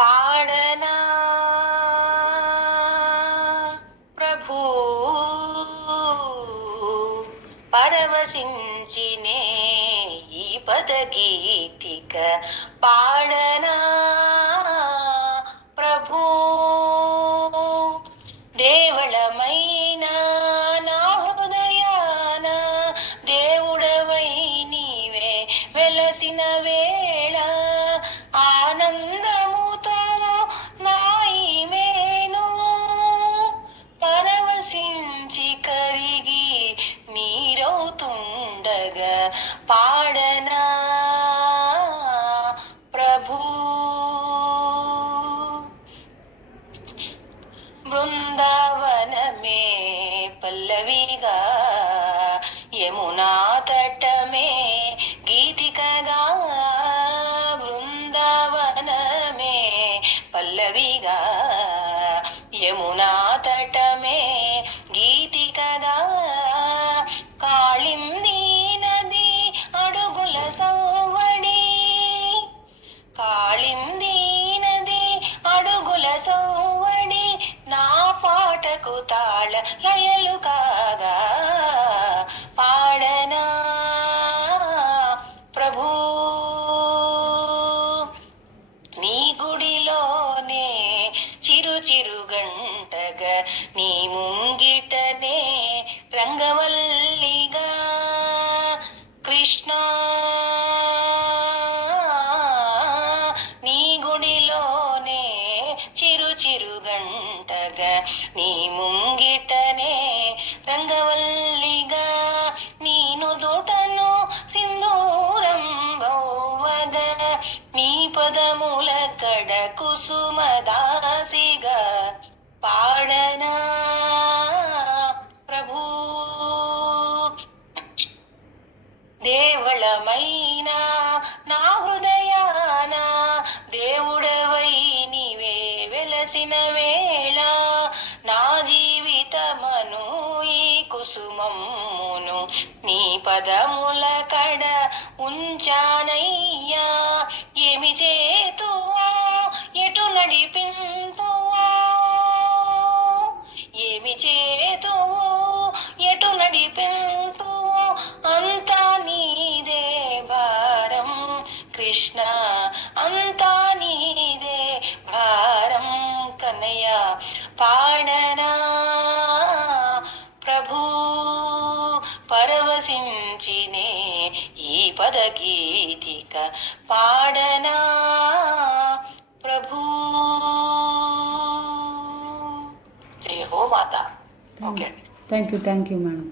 పాడనా ప్రభు పరవశించినే ఈ పదగీతిక పాడనా ప్రభు దేవళమైన నా హృదయాన దేవుడవై నీవే వెలసిన వేళ ఆనందముతో నాయిమేను పరవశించి కరిగి నీరవుతుండగా పాడనా ప్రభు బృందావనమే పల్లవిగా యమునా తటమే గీతికగా బృందావనమే పల్లవిగా యమునా తటమే గీతికగా కాళింది నది అడుగుల సవ్వడి కాళింది నది అడుగుల సవ్వడి నా పాటకు తాళ లయలు కాగా పాడనా ప్రభు నీ గుడిలోనే చిరు చిరు గంటగా నీ ముంగిటనే రంగవల్లిగా కృష్ణ నీ గుడిలోనే చిరు చిరు గంటగా నీ ముంగిటనే రంగవల్లిగా నీను దోటను సింధూరం బౌవగా నీ పదముల కడ కుసుమదాసిగా పాడనా ప్రభు దేవళమైన నా హృదయాన దేవుడవై నీవే వెలసిన వేళ నా జీవితమను ఈ కుసుమమును నీ పదముల కడ ఉంచానయ్యా ఏమి చేతువా ఎటు నడిపింతువా ఏమి చేతువో ఎటు నడిపింతువో అంతా నీదే భారం కృష్ణ అంతా నీదే భారం కన్నయ్య పాడనా ప్రభు పరవశించినే ఈ పదగీతిక పాడనా ప్రభు. జై హో మాతా. Okay, thank you madam.